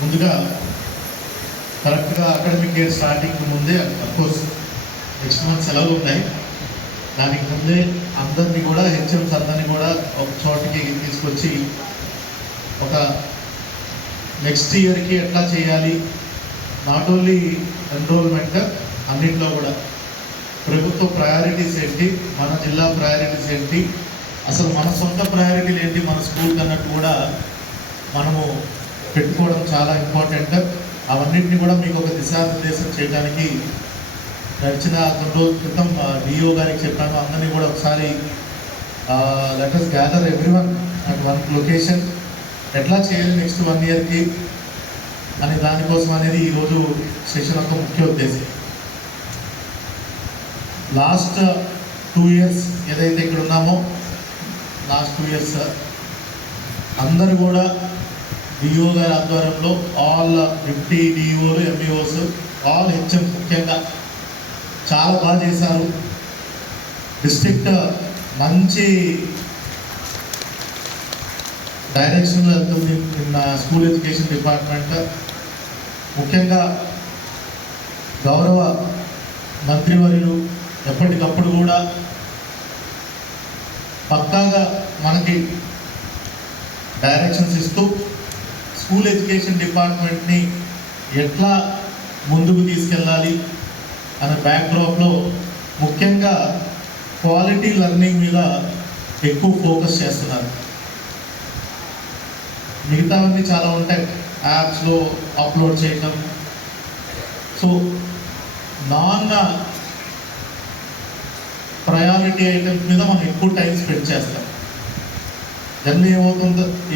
ముందుగా కరెక్ట్గా academic year starting ముందే అఫ్కోర్స్ నెక్స్ట్ మంత్ సెలవులు ఉన్నాయి. దానికి ముందే అందరినీ కూడా హెచ్ఎంస్ అందరినీ కూడా ఒక చోటికి తీసుకొచ్చి ఒక నెక్స్ట్ ఇయర్కి ఎట్లా చేయాలి, నాట్ ఓన్లీ ఎన్రోల్మెంట్ అన్నింటిలో కూడా ప్రభుత్వ ప్రయారిటీస్ ఏంటి, మన జిల్లా ప్రయారిటీస్ ఏంటి, అసలు మన సొంత ప్రయారిటీలు ఏంటి మన స్కూల్కి అన్నట్టు కూడా మనము పెట్టుకోవడం చాలా ఇంపార్టెంట్. అవన్నింటినీ కూడా మీకు ఒక దిశానిర్దేశం చేయడానికి గడిచిన 2 రోజుల క్రితం డిఓ గారికి చెప్పాను. అందరినీ కూడా ఒకసారి let us gather everyone at one location, ఎట్లా చేయాలి నెక్స్ట్ 1 ఇయర్కి అనే దానికోసం అనేది ఈరోజు సెషన్ యొక్క ముఖ్య ఉద్దేశం. లాస్ట్ 2 ఇయర్స్ ఏదైతే ఇక్కడ ఉన్నామో, లాస్ట్ 2 ఇయర్స్ అందరూ కూడా డిఓ గారి ఆధ్వర్యంలో ఆల్ 50 డిఓలు ఎంఈఓస్ ఆల్ హెచ్ఎం ముఖ్యంగా చాలా బాగా చేశారు. డిస్ట్రిక్ట్ మంచి డైరెక్షన్లో వెళ్తుంది స్కూల్ ఎడ్యుకేషన్ డిపార్ట్మెంట్. ముఖ్యంగా గౌరవ మంత్రివర్యులు ఎప్పటికప్పుడు కూడా పక్కాగా మనకి డైరెక్షన్స్ ఇస్తూ స్కూల్ ఎడ్యుకేషన్ డిపార్ట్మెంట్ని ఎట్లా ముందుకు తీసుకెళ్ళాలి అనే బ్యాక్డ్రాప్లో ముఖ్యంగా క్వాలిటీ లెర్నింగ్ మీద ఎక్కువ ఫోకస్ చేస్తున్నారు. మిగతావన్నీ చాలా ఉంటాయి, యాప్స్లో అప్లోడ్ చేయడం. సో నాన్ ప్రయారిటీ ఐటమ్స్ మీద మనం ఎక్కువ టైం స్పెండ్ చేస్తాం. జనరల్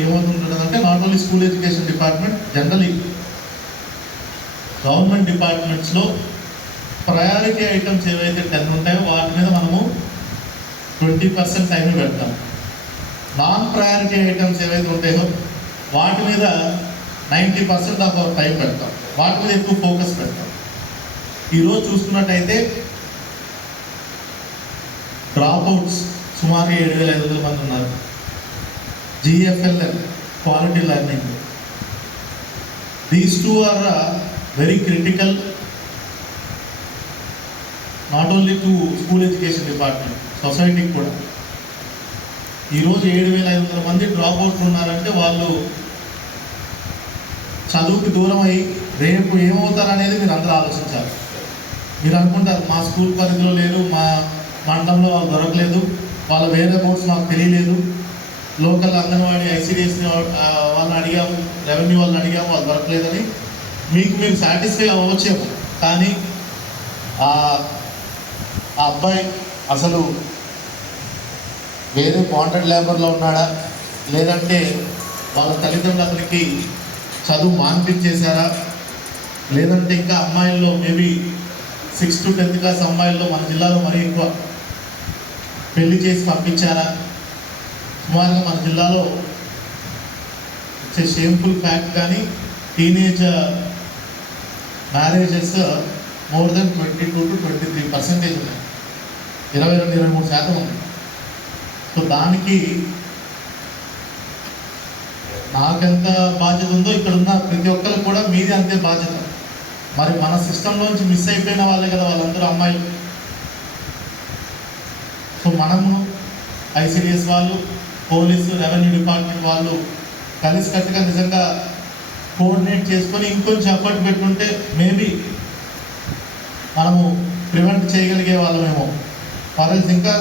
ఏమవుతుందంటే not only school education department, generally government డిపార్ట్మెంట్స్లో ప్రయారిటీ ఐటమ్స్ ఏవైతే 10 ఉంటాయో వాటి మీద మనము 20% టైం పెడతాం. నాన్ ప్రయారిటీ ఐటమ్స్ ఏవైతే ఉంటాయో వాటి మీద 90% ఆఫ్ అవర్ టైం పెడతాం, వాటి మీద ఎక్కువ ఫోకస్ పెడతాం. ఈరోజు చూసుకున్నట్టయితే డ్రాప్అవుట్స్ సుమారు 7,500 మంది ఉన్నారు. GFLL quality learning, these 2 are very critical not only to school education department, సొసైటీకి కూడా. ఈరోజు 7,500 మంది డ్రాప్అవుట్లు ఉన్నారంటే వాళ్ళు చదువుకి దూరం అయ్యి రేపు ఏమవుతారనేది మీరు అందరూ ఆలోచించాలి. మీరు అనుకుంటారు మా స్కూల్ పరిధిలో లేదు, మా మండలంలో వాళ్ళు దొరకలేదు, వాళ్ళ వేరే బోర్డ్స్ మాకు తెలియలేదు, లోకల్ అంగన్వాడీ ఐసిడిఎస్ వాళ్ళని అడిగాము, రెవెన్యూ వాళ్ళని అడిగాము, వాళ్ళు దొరకలేదని మీరు సాటిస్ఫై అవ్వచ్చేమో. కానీ ఆ అబ్బాయి అసలు వేరే కాంట్రాక్ట్ లేబర్లో ఉన్నాడా, లేదంటే వాళ్ళ తల్లిదండ్రులు అతనికి చదువు మాన్పించేశారా, లేదంటే ఇంకా అమ్మాయిల్లో maybe 6th to 10th class అమ్మాయిల్లో మన జిల్లాలో మరీ ఎక్కువ పెళ్లి చేసి పంపించారా. సుమారుగా మన జిల్లాలో ఇట్స్ ఏ షేమ్ఫుల్ ఫ్యాక్ట్, కానీ teenage marriages more than 22 to 23% ఉన్నాయి, 22-23% ఉంది. సో దానికి నాకెంత బాధ్యత ఉందో ఇక్కడ ఉన్న ప్రతి ఒక్కరికి కూడా మీది అంతే బాధ్యత. మరి మన సిస్టంలోంచి మిస్ అయిపోయిన వాళ్ళే కదా వాళ్ళందరూ అమ్మాయిలు. సో మనము ఐసిడిఎస్ వాళ్ళు, పోలీసు, రెవెన్యూ డిపార్ట్మెంట్ వాళ్ళు కలిసికట్టుగా నిజంగా కోఆర్డినేట్ చేసుకొని ఇంకొంచెం ఎఫర్ట్ పెట్టుకుంటే మేబీ మనము ప్రివెంట్ చేయగలిగే వాళ్ళమేమో, ఫారెన్స్ ఇంకా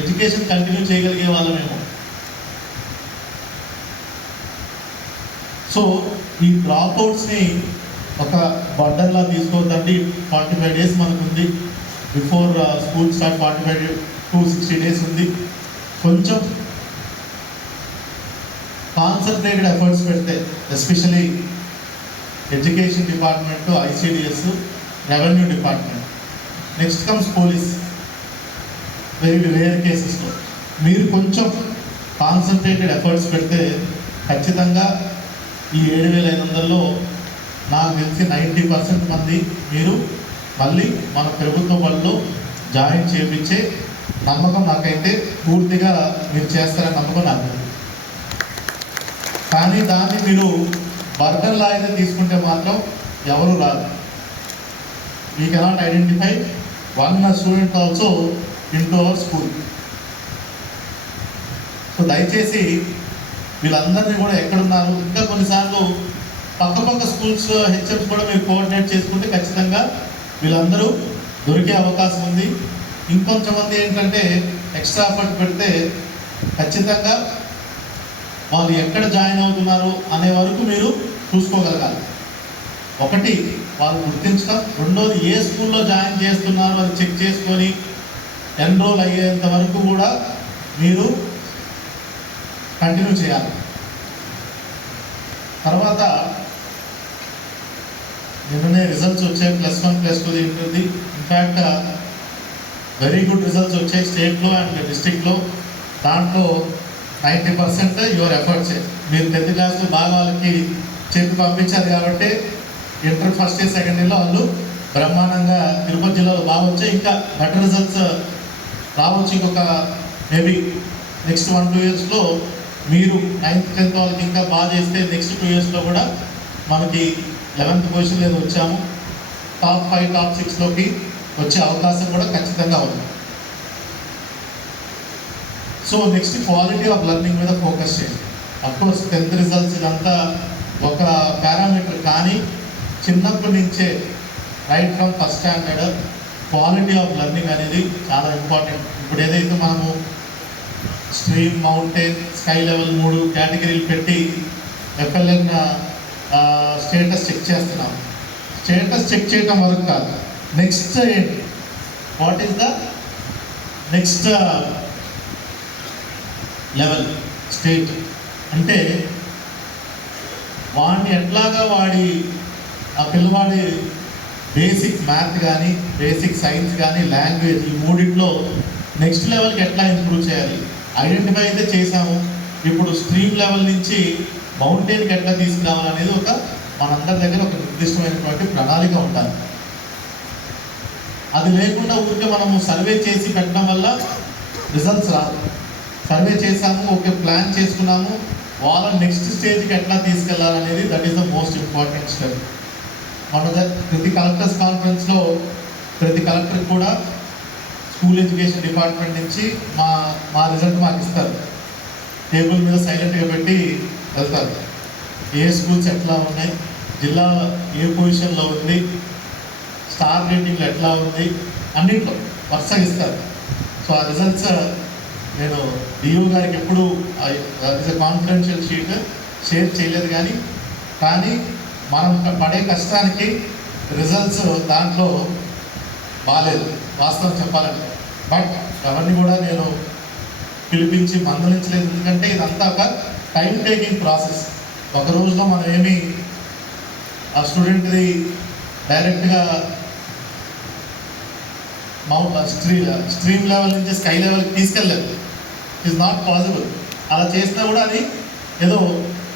ఎడ్యుకేషన్ కంటిన్యూ చేయగలిగే వాళ్ళమేమో. సో ఈ డ్రాప్అవుట్స్ని ఒక బర్డన్లా తీసుకోవద్దండి. 45 days మనకు ఉంది before school start, 45 to 60 days ఉంది. కొంచెం కాన్సన్ట్రేటెడ్ ఎఫర్ట్స్ పెడితే, especially education department, ICDS, revenue department, next comes police, very rare కేసెస్లో మీరు కొంచెం కాన్సన్ట్రేటెడ్ ఎఫర్ట్స్ పెడితే ఖచ్చితంగా ఈ 7,500లో నాకు తెలిసి 90% మంది మీరు మళ్ళీ మన ప్రభుత్వ బడిలో జాయిన్ చేయించే నమ్మకం నాకైతే పూర్తిగా మీరు చేస్తారని నమ్మకం నాకు. కానీ దాన్ని మీరు బర్గర్ లా అయితే తీసుకుంటే మాత్రం ఎవరు రాదు. We cannot identify one student also in to our school. So దయచేసి వీళ్ళందరినీ కూడా ఎక్కడున్నారు, ఇంకా కొన్నిసార్లు పక్క స్కూల్స్ హెచ్ఎంస్ కూడా మీరు కోఆర్డినేట్ చేసుకుంటే ఖచ్చితంగా వీళ్ళందరూ దొరికే అవకాశం ఉంది. ఇంకొంతమంది ఏంటంటే ఎక్స్ట్రా ఎఫర్ట్ పెడితే ఖచ్చితంగా వాళ్ళు ఎక్కడ జాయిన్ అవుతున్నారు అనే వరకు మీరు చూసుకోగలగాలి. ఒకటి వాళ్ళు గుర్తించడం, రెండోది ఏ స్కూల్లో జాయిన్ చేస్తున్నారు అది చెక్ చేసుకొని ఎన్రోల్ అయ్యేంత వరకు కూడా మీరు కంటిన్యూ చేయాలి. తర్వాత నిన్ననే రిజల్ట్స్ వచ్చాయి, +1 +2 ఉంటుంది. ఇన్ఫ్యాక్ట్ వెరీ గుడ్ రిజల్ట్స్ వచ్చాయి స్టేట్లో అండ్ డిస్ట్రిక్ట్లో. దాంట్లో 90% యువర్ ఎఫర్ట్సే. మీరు 10th క్లాస్లో బాగా వాళ్ళకి చెప్పి పంపించారు కాబట్టి ఇంటర్ ఫస్ట్ ఇయర్ సెకండ్ ఇయర్లో వాళ్ళు బ్రహ్మాండంగా తిరుపతి జిల్లాలో బాగా వచ్చాయి. ఇంకా బెటర్ రిజల్ట్స్ రావచ్చు. ఇంకొక మేబీ నెక్స్ట్ 1-2 ఇయర్స్లో మీరు 9th 10th వాళ్ళకి ఇంకా బాగా చేస్తే నెక్స్ట్ 2 ఇయర్స్లో కూడా మనకి 11th పొజిషన్ ఏదో వచ్చాము, టాప్ 5 టాప్ 6లోకి వచ్చే అవకాశం కూడా ఖచ్చితంగా ఉంది. So next quality of learning మీద ఫోకస్ చేయండి. అఫ్కోర్స్ 10th రిజల్ట్స్ ఇదంతా ఒక పారామీటర్, కానీ చిన్నప్పటి నుంచే right from first standard quality of learning అనేది చాలా ఇంపార్టెంట్. ఇప్పుడు ఏదైతే మనము స్ట్రీమ్, మౌంటైన్, స్కై లెవెల్ 3 కేటగిరీలు పెట్టి ఎఫ్ఎల్ఎన్ స్టేటస్ చెక్ చేస్తున్నాం. స్టేటస్ చెక్ చేయడం వరకు కాదు, నెక్స్ట్ ఏంటి, what is the next level state అంటే వాడిని ఎట్లాగా ఆ పిల్లవాడి బేసిక్ మ్యాథ్ కానీ బేసిక్ సైన్స్ కానీ లాంగ్వేజ్ ఈ మూడిట్లో నెక్స్ట్ లెవెల్కి ఎట్లా ఇంప్రూవ్ చేయాలి ఐడెంటిఫై అయితే చేసాము. ఇప్పుడు స్ట్రీమ్ లెవెల్ నుంచి మౌంటైన్కి ఎట్లా తీసుకురావాలనేది మనందరి దగ్గర ఒక నిర్దిష్టమైనటువంటి ప్రణాళిక ఉండాలి. అది లేకుండా ఊరికే మనము సర్వే చేసి పెట్టడం వల్ల రిజల్ట్స్ రావు. సర్వే చేసాము, ఓకే, ప్లాన్ చేసుకున్నాము, వాళ్ళని నెక్స్ట్ స్టేజ్కి ఎట్లా తీసుకెళ్లాలనేది that is the most important step. ప్రతి కలెక్టర్స్ కాన్ఫరెన్స్లో ప్రతి కలెక్టర్ కూడా స్కూల్ ఎడ్యుకేషన్ డిపార్ట్మెంట్ నుంచి మా రిజల్ట్ మాకు ఇస్తారు. టేబుల్ మీద సైలెంట్గా పెట్టి వెళ్తారు. ఏ స్కూల్స్ ఎట్లా ఉన్నాయి, జిల్లా ఏ పొజిషన్లో ఉంది, స్టార్ రేటింగ్లు ఎట్లా ఉంది, అన్నింటిలో వరుసగా ఇస్తారు. సో ఆ రిజల్ట్స్ నేను డిఓ గారికి ఎప్పుడు కాన్ఫిడెన్షియల్ షీట్ షేర్ చేయలేదు, కానీ మనం పడే కష్టానికి రిజల్ట్స్ దాంట్లో బాగాలేదు వాస్తవం చెప్పాలంటే. బట్ ఎవరిని కూడా నేను పిలిపించి మందలించలేదు, ఎందుకంటే ఇదంతా ఒక టైం టేకింగ్ ప్రాసెస్. ఒక రోజులో మనం ఏమి ఆ స్టూడెంట్ది డైరెక్ట్గా స్ట్రీమ్ లెవెల్ నుంచి స్కై లెవెల్కి తీసుకెళ్ళలేదు. It is not possible. అలా చేసినా కూడా అది ఏదో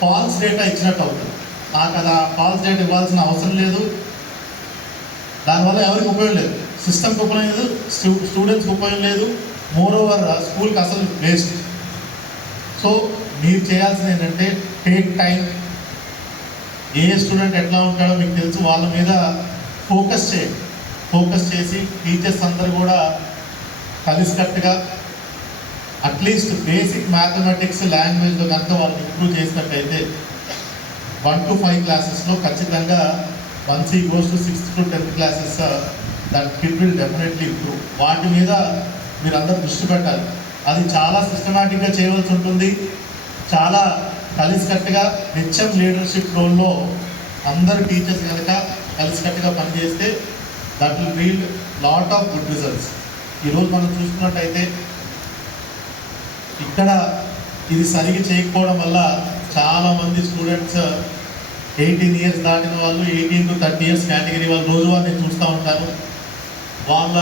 ఫాల్స్ డేటా ఇచ్చినట్టు అవుతుంది. నాకు అది ఆ ఫాల్స్ డేటా ఇవ్వాల్సిన అవసరం లేదు. దానివల్ల ఎవరికి ఉపయోగం లేదు, సిస్టమ్కి ఉపయోగం లేదు, స్టూడెంట్స్కి ఉపయోగం లేదు, మోర్ ఓవర్ స్కూల్కి అసలు వేస్ట్. సో మీరు చేయాల్సింది ఏంటంటే టేక్ టైం. ఏ స్టూడెంట్ ఎట్లా ఉంటాడో మీకు తెలుసు, వాళ్ళ మీద ఫోకస్ చేయండి. ఫోకస్ చేసి టీచర్స్ అందరూ కూడా కలిసికట్టుగా అట్లీస్ట్ బేసిక్ మ్యాథమెటిక్స్ లాంగ్వేజ్లో కనుక వాళ్ళు ఇంప్రూవ్ చేసినట్టయితే 1 to 5 క్లాసెస్లో ఖచ్చితంగా వన్స్ ఈ goes to 6th to 10th classes that kid will definitely improve. వాటి మీద మీరు అందరూ దృష్టి పెట్టాలి. అది చాలా సిస్టమాటిక్గా చేయవలసి ఉంటుంది. చాలా కలిసికట్టుగా హెచ్ఎం లీడర్షిప్ రోల్లో అందరు టీచర్స్ కనుక కలిసికట్టుగా పనిచేస్తే that will read lot of good results. ఈరోజు మనం చూసుకున్నట్టయితే ఇక్కడ ఇది సరిగ్గా చేయకపోవడం వల్ల చాలామంది స్టూడెంట్స్ 18 years దాటిన వాళ్ళు, 18 to 30 years కేటగిరీ వాళ్ళు రోజువారీ చూస్తూ ఉంటారు. వాళ్ళ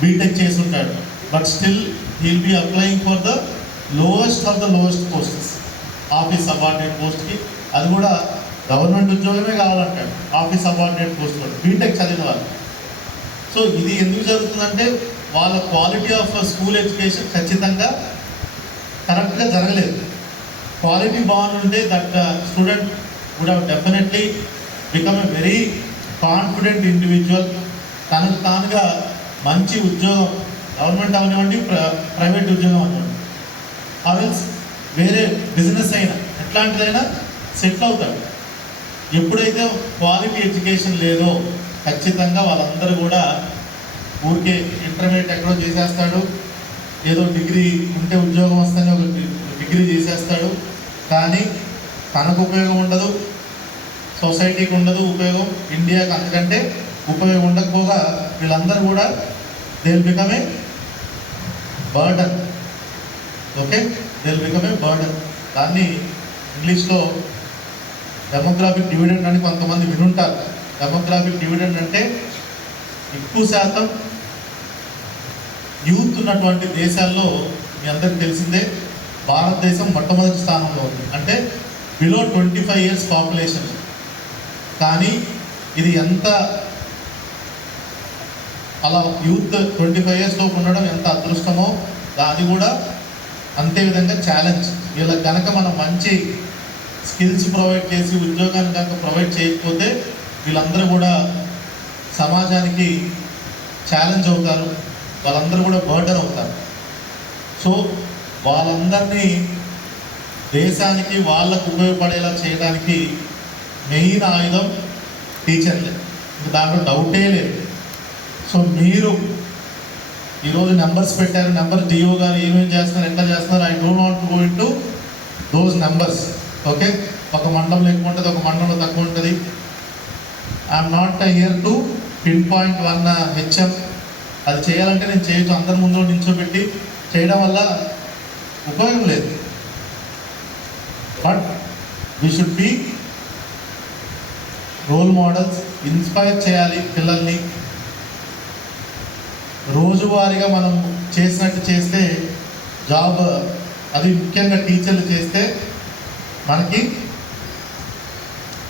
బీటెక్ చేసి ఉంటాడు, but still he'll be applying for the lowest of the lowest posts, office subordinate పోస్ట్కి. అది కూడా గవర్నమెంట్ ఉద్యోగమే కావాలంటాడు, ఆఫీస్ సబార్డినేట్ పోస్ట్ కూడా బీటెక్ చదివిన వాళ్ళు. సో ఇది ఎందుకు జరుగుతుందంటే వాళ్ళ క్వాలిటీ ఆఫ్ స్కూల్ ఎడ్యుకేషన్ ఖచ్చితంగా కరెక్ట్గా జరగలేదు. క్వాలిటీ బాగుంటే that student would have definitely become a very confident individual. తనకు తానుగా మంచి ఉద్యోగం, గవర్నమెంట్ అవనివ్వండి, ప్రైవేట్ ఉద్యోగం అనివ్వండి, ఆర్ఎల్స్ వేరే బిజినెస్ అయినా ఎట్లాంటిదైనా సెటిల్ అవుతాడు. ఎప్పుడైతే క్వాలిటీ ఎడ్యుకేషన్ లేదో ఖచ్చితంగా వాళ్ళందరూ కూడా ఊరికే ఇంటర్మీడియట్ ఎక్కడో చేసేస్తాడు, ఏదో డిగ్రీ ఉంటే ఉద్యోగం వస్తేనే ఒక డిగ్రీ చేసేస్తాడు, కానీ తనకు ఉపయోగం ఉండదు, సొసైటీకి ఉండదు ఉపయోగం, ఇండియాకి అంతకంటే ఉపయోగం ఉండకపోగా వీళ్ళందరూ కూడా they will become a burden. Okay, they will become a burden. దాన్ని ఇంగ్లీష్లో డెమోగ్రాఫిక్ డివిడెండ్ అని కొంతమంది వినుంటారు. డెమోగ్రాఫిక్ డివిడెండ్ అంటే ఎక్కువ శాతం యూత్ ఉన్నటువంటి దేశాల్లో మీ అందరికీ తెలిసిందే భారతదేశం మొట్టమొదటి స్థానంలో ఉంది, అంటే బిలో 25 years పాపులేషన్. కానీ ఇది ఎంత అలా యూత్ 25 years లోపు ఉండడం ఎంత అదృష్టమో అది కూడా అంతే విధంగా ఛాలెంజ్. వీళ్ళకి కనుక మనం మంచి స్కిల్స్ ప్రొవైడ్ చేసి ఉద్యోగాన్ని కనుక ప్రొవైడ్ చేయకపోతే వీళ్ళందరూ కూడా సమాజానికి ఛాలెంజ్ అవుతారు, వాళ్ళందరూ కూడా బర్డన్ అవుతారు. సో వాళ్ళందరినీ దేశానికి వాళ్ళకు ఉపయోగపడేలా చేయడానికి మెయిన్ ఆయుధం టీచర్లే, దాంట్లో డౌటే లేదు. సో మీరు ఈరోజు నెంబర్స్ పెట్టారు, నెంబర్ డిఓ గారు ఏమేమి చేస్తున్నారు, ఎట్లా చేస్తున్నారు, I don't want to go in to those numbers. Okay, ఒక మండలంలో ఎక్కువ ఉంటుంది, ఒక మండలంలో తక్కువ ఉంటుంది. I'm not here to pin point one HM. అది చేయాలంటే నేను చేయొచ్చు, అందరి ముందు నిల్చోబెట్టి చేయడం వల్ల ఉపయోగం లేదు. But we should be role models, inspire చేయాలి పిల్లల్ని. రోజువారీగా మనం చేసినట్టు చేస్తే జాబ్, అది ముఖ్యంగా టీచర్లు చేస్తే మనకి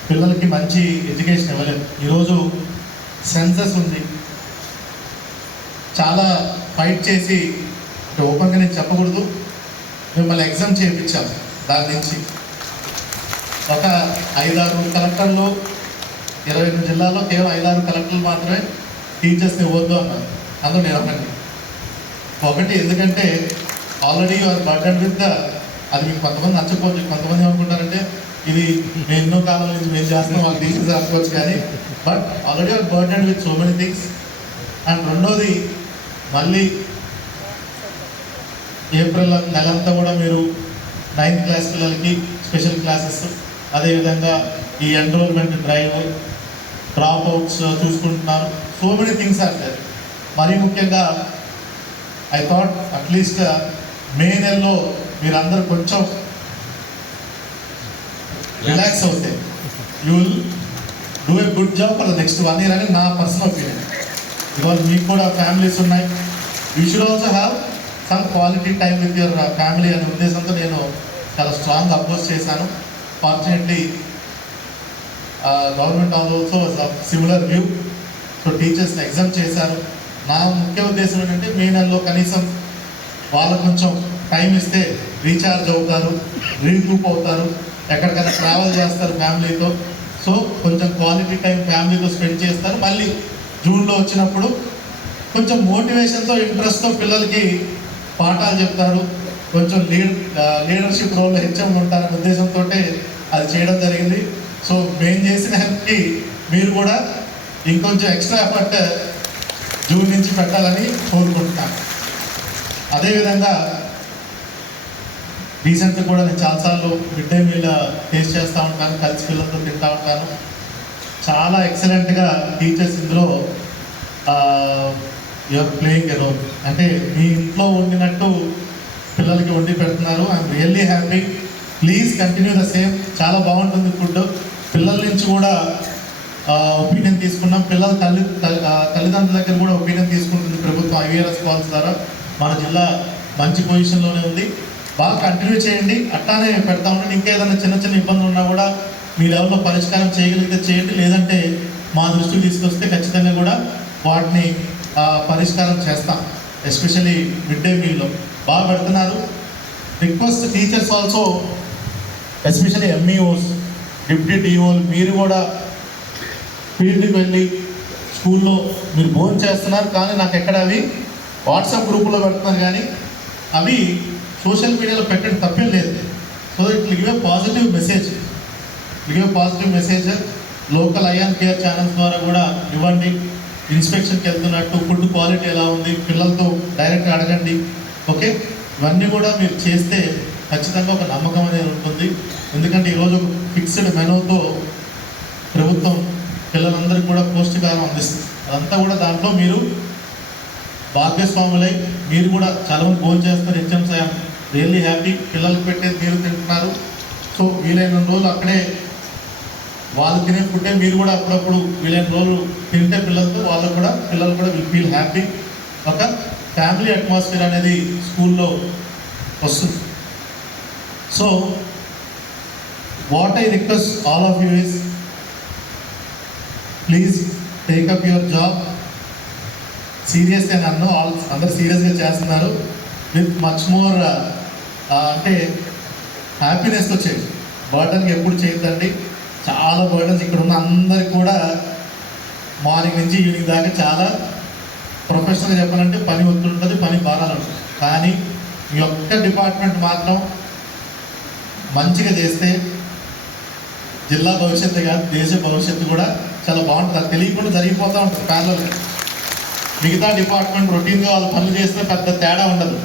పిల్లలకి మంచి ఎడ్యుకేషన్ ఇవ్వలేదు. ఈరోజు సెన్సస్ ఉంది, చాలా ఫైట్ చేసి, ఓపెన్గా నేను చెప్పకూడదు, మిమ్మల్ని ఎగ్జామ్ చేయించాం. దాని నుంచి ఒక 5-6 కలెక్టర్లు, 22 జిల్లాల్లో కేవలం 5-6 కలెక్టర్లు మాత్రమే టీచర్స్ని ఇవ్వద్దు అన్నారు. అందులో నేను ఒకటి, ఎందుకంటే ఆల్రెడీ యూఆర్ బర్డెన్ విత్ అది మీకు కొంతమంది నచ్చకపోవచ్చు. కొంతమంది ఏమనుకుంటారంటే ఇది మేము ఎన్నో కాలం నుంచి మేము చేస్తాం, వాళ్ళు టీచర్స్ అనుకోవచ్చు, కానీ but already you're burden with so many things. And రెండోది, మళ్ళీ ఏప్రిల్ నెలంతా కూడా మీరు 9th క్లాస్ పిల్లలకి స్పెషల్ క్లాసెస్, అదేవిధంగా ఈ ఎన్రోల్మెంట్ డ్రైవ్, డ్రాప్ అవుట్స్ చూసుకుంటున్నారు. So many things are there. మరీ ముఖ్యంగా ఐ థాట్ అట్లీస్ట్ మే నెలలో మీరందరూ కొంచెం రిలాక్స్ అవుతే you will do a good job for the next 1 year అని నా పర్సనల్ ఒపీనియన్. బికాజ్ మీకు కూడా ఫ్యామిలీస్ ఉన్నాయి, you should also have some quality time with your family అనే ఉద్దేశంతో నేను చాలా స్ట్రాంగ్ అప్రోచ్ చేశాను. Fortunately government also similar view. So టీచర్స్ని ఎగ్జామ్ చేశారు. నా ముఖ్య ఉద్దేశం ఏంటంటే మే నెలలో కనీసం వాళ్ళకు కొంచెం టైం ఇస్తే రీఛార్జ్ అవుతారు, రీగ్రూప్ అవుతారు, ఎక్కడికైనా ట్రావెల్ చేస్తారు ఫ్యామిలీతో. సో కొంచెం క్వాలిటీ టైం ఫ్యామిలీతో స్పెండ్ చేస్తారు. మళ్ళీ జూన్లో వచ్చినప్పుడు కొంచెం మోటివేషన్తో, ఇంట్రెస్ట్తో పిల్లలకి పాఠాలు చెప్తారు. కొంచెం లీడర్షిప్ రోల్లో హెచ్ఎంలు ఉంటారనే ఉద్దేశంతో అది చేయడం జరిగింది. సో మేము చేసిన హెల్ప్కి మీరు కూడా ఇంకొంచెం ఎక్స్ట్రా ఎఫర్ట్ జూన్ నుంచి పెట్టాలని కోరుకుంటున్నాను. అదేవిధంగా రీసెంట్గా కూడా నేను చాలాసార్లు మిడ్ డే మీల్ టేస్ట్ చేస్తూ ఉంటాను, కలిసి పిల్లలతో తింటూ ఉంటాను. చాలా ఎక్సలెంట్గా టీచర్స్ ఇందులో యూఆర్ ప్లేయింగ్ ఎ రోల్. అంటే మీ ఇంట్లో వండినట్టు పిల్లలకి వండి పెడుతున్నారు. I'm really happy. Please continue the same. చాలా బాగుంటుంది ఫుడ్. పిల్లల నుంచి కూడా ఒపీనియన్ తీసుకున్నాం. పిల్లల తల్లిదండ్రుల దగ్గర కూడా ఒపీనియన్ తీసుకుంటుంది ప్రభుత్వం. IVRS కాల్స్ ద్వారా మన జిల్లా మంచి పొజిషన్లోనే ఉంది. బాగా కంటిన్యూ చేయండి, అట్లానే పెడతా ఉండండి. ఇంకేదైనా చిన్న చిన్న ఇబ్బందులు ఉన్నా కూడా మీ లెవెల్లో పరిష్కారం చేయగలిగితే చేయండి, లేదంటే మా దృష్టికి తీసుకొస్తే ఖచ్చితంగా కూడా వాటిని పరిష్కారం చేస్తాం. ఎస్పెషల్లీ మిడ్ డే మీల్లో బాగా పెడుతున్నారు. Request teachers also especially MEOs, deputy డిఓలు మీరు కూడా ఫీల్డ్కి వెళ్ళి స్కూల్లో మీరు భోజనం చేస్తున్నారు, కానీ నాకు ఎక్కడ అవి వాట్సాప్ గ్రూపులో పెడుతున్నారు, కానీ అవి సోషల్ మీడియాలో పెట్టడం తప్పేం లేదు. So it give a positive message. Local ఐఆన్ కేర్ ఛానల్స్ ద్వారా కూడా ఇవ్వండి. ఇన్స్పెక్షన్కి వెళ్తున్నట్టు ఫుడ్ క్వాలిటీ ఎలా ఉంది పిల్లలతో డైరెక్ట్గా అడగండి. ఓకే, ఇవన్నీ కూడా మీరు చేస్తే ఖచ్చితంగా ఒక నమ్మకం అనేది ఉంటుంది. ఎందుకంటే ఈరోజు ఫిక్స్డ్ మెనూతో ప్రభుత్వం పిల్లలందరికీ కూడా పౌష్టికాహారం అందిస్తుంది. అదంతా కూడా దాంట్లో మీరు భాగ్యస్వాములై మీరు కూడా చాలా మంది భోజనం చేస్తారు. HMs I'm really happy. పిల్లలకు పెట్టేది మీరు తింటున్నారు. సో వీలైన రోజులు అక్కడే వాళ్ళు తినే ఫుడ్డే మీరు కూడా అప్పుడప్పుడు వీలైన రోజులు తింటే పిల్లలు కూడా విల్ ఫీల్ హ్యాపీ. ఒక ఫ్యామిలీ అట్మాస్ఫియర్ అనేది స్కూల్లో వస్తుంది. So what I request all of you is please take up your job serious అని అందరూ సీరియస్గా చేస్తున్నారు. విత్ మచ్ మోర్ అంటే హ్యాపీనెస్తో చేయండి. బర్డన్కి ఎప్పుడు చేయొద్దండి. చాలా బర్డన్స్ ఇక్కడ ఉన్న అందరికి కూడా మార్నింగ్ నుంచి ఈవినింగ్ దాకా చాలా ప్రొఫెషనల్గా చెప్పాలంటే పని ఒత్తిడి ఉంటుంది, పని భారాలు ఉంటుంది. కానీ ఈ ఒక్క డిపార్ట్మెంట్ మాత్రం మంచిగా చేస్తే జిల్లా భవిష్యత్తు కాదు దేశ భవిష్యత్తు కూడా చాలా బాగుంటుంది. అది తెలియకుండా జరిగిపోతూ ఉంటుంది ప్యారలల్గా. మిగతా డిపార్ట్మెంట్ రొటీన్గా వాళ్ళు పనులు చేస్తే పెద్ద తేడా ఉండదు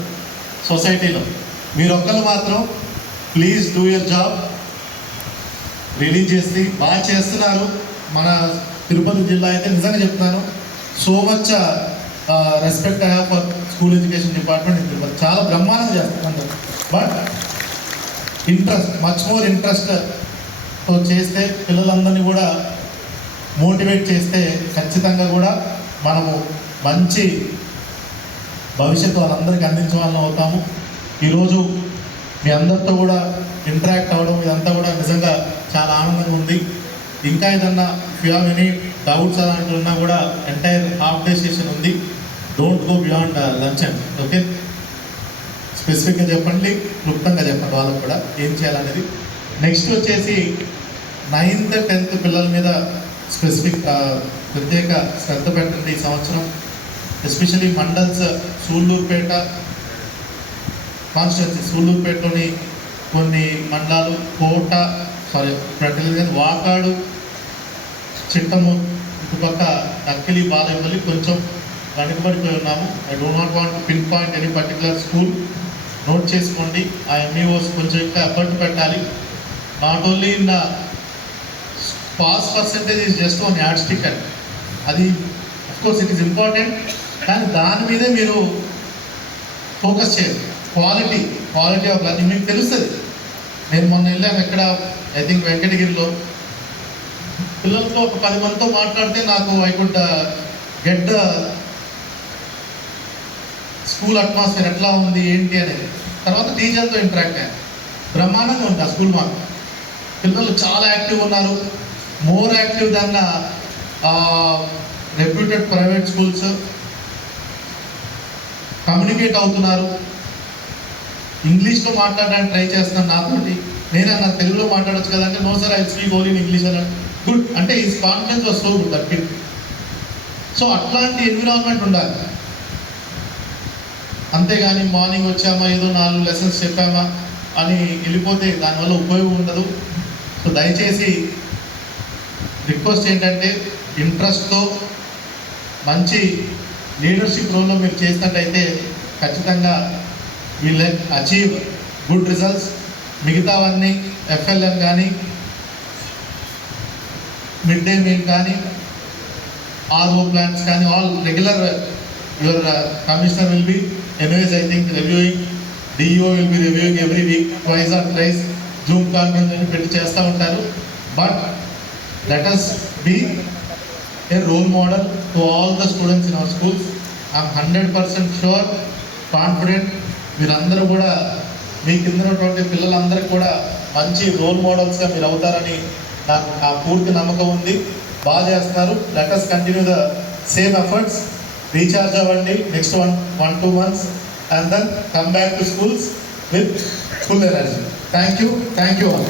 సొసైటీలో. మీరు ఒక్కరు మాత్రం please do your job. Release చేసి బాగా చేస్తున్నారు. మన తిరుపతి జిల్లా అయితే నిజంగా చెప్తున్నాను, so much respect I have for school education department in Tirupati. చాలా బ్రహ్మాండంగా చేస్తున్నారు. బట్ మచ్ మోర్ ఇంట్రెస్ట్తో చేస్తే పిల్లలందరినీ కూడా మోటివేట్ చేస్తే ఖచ్చితంగా కూడా మనము మంచి భవిష్యత్తు వాళ్ళందరికీ అందించే వాళ్ళం అవుతాము. ఈరోజు మీ అందరితో కూడా ఇంటరాక్ట్ అవ్వడం ఇదంతా కూడా నిజంగా చాలా ఆనందంగా ఉంది. ఇంకా ఏదన్నా if you have any doubts అలాంటివి ఉన్నా కూడా ఎంటైర్ హాఫ్ డే సెషన్ ఉంది. Don't go beyond lunch and okay. స్పెసిఫిక్గా చెప్పండి, క్లుప్తంగా చెప్పండి వాళ్ళకు కూడా ఏం చేయాలనేది. నెక్స్ట్ వచ్చేసి 9th 10th పిల్లల మీద ప్రత్యేక శ్రద్ధ పెట్టండి ఈ సంవత్సరం. ఎస్పెషలీ మండల్స్ సూళ్ళూరుపేట కాన్స్టిట్యున్సీ, సూళ్ళూరుపేటలోని కొన్ని మండలాలు, వాకాడు, చిట్టము, ఇటుపక్క అక్కిలి, బాలయపల్లి కొంచెం వెనుకబడిపోయి ఉన్నాము. I do not want to pin point any particular school. Note చేసుకోండి. ఆ ఎంఈఓస్ కొంచెం ఇంకా ఎఫర్ట్ పెట్టాలి. Not only in the pass percentage is just one yardstick and అది అఫ్కోర్స్ ఇట్ ఈస్ ఇంపార్టెంట్, కానీ దాని మీదే మీరు ఫోకస్ చేయాలి. క్వాలిటీ ఆఫ్ లర్నింగ్ మీకు తెలుస్తుంది. నేను మొన్న వెళ్ళాము ఎక్కడ ఐ థింక్ వెంకటగిరిలో, పిల్లలతో ఒక 10 మందితో మాట్లాడితే నాకు I could get the school atmosphere ఎట్లా ఉంది ఏంటి అనేది. తర్వాత టీచర్తో ఇంటరాక్ట్ అయ్యాను. బ్రహ్మాండంగా ఉంది ఆ స్కూల్. మాకు పిల్లలు చాలా యాక్టివ్ ఉన్నారు. More active than reputed private schools. Communicate అవుతున్నారు. ఇంగ్లీష్లో మాట్లాడడానికి ట్రై చేస్తున్నాను నాతోటి. నేనే నా తెలుగులో మాట్లాడచ్చు కదా అంటే no sir I speak only in English అన్న. గుడ్, అంటే is confidence was so good that kid. So అట్లాంటి ఎన్విరాన్మెంట్ ఉండాలి. అంతేగాని మార్నింగ్ వచ్చామా ఏదో 4 లెసన్స్ చెప్పామా అని వెళ్ళిపోతే దానివల్ల ఉపయోగం ఉండదు. సో దయచేసి రిక్వెస్ట్ ఏంటంటే ఇంట్రెస్ట్తో మంచి లీడర్షిప్ రోల్లో మీరు చేసినట్టయితే ఖచ్చితంగా విల్ అచీవ్ గుడ్ రిజల్ట్స్. మిగతావన్నీ ఎఫ్ఎల్ఎం కానీ మిడ్ డే మీల్ కానీ ఆర్ఓ ప్లాన్స్ కానీ all regular your commissioner will be anyways I think reviewing. DEO will be reviewing every week, twice or thrice. Zoom conference పెట్టి చేస్తూ ఉంటారు. But let us be a role model to all the students in our schools. I am 100% sure, confident మీరందరూ కూడా మీ కింద ఉన్నటువంటి పిల్లలందరికీ కూడా మంచి రోల్ మోడల్స్గా మీరు అవుతారని నాకు ఆ పూర్తి నమ్మకం ఉంది. బాగా చేస్తున్నారు. Let us continue the same efforts. Recharge అవ్వండి next 1-2 months and then come back to schools with full energy. Thank you all.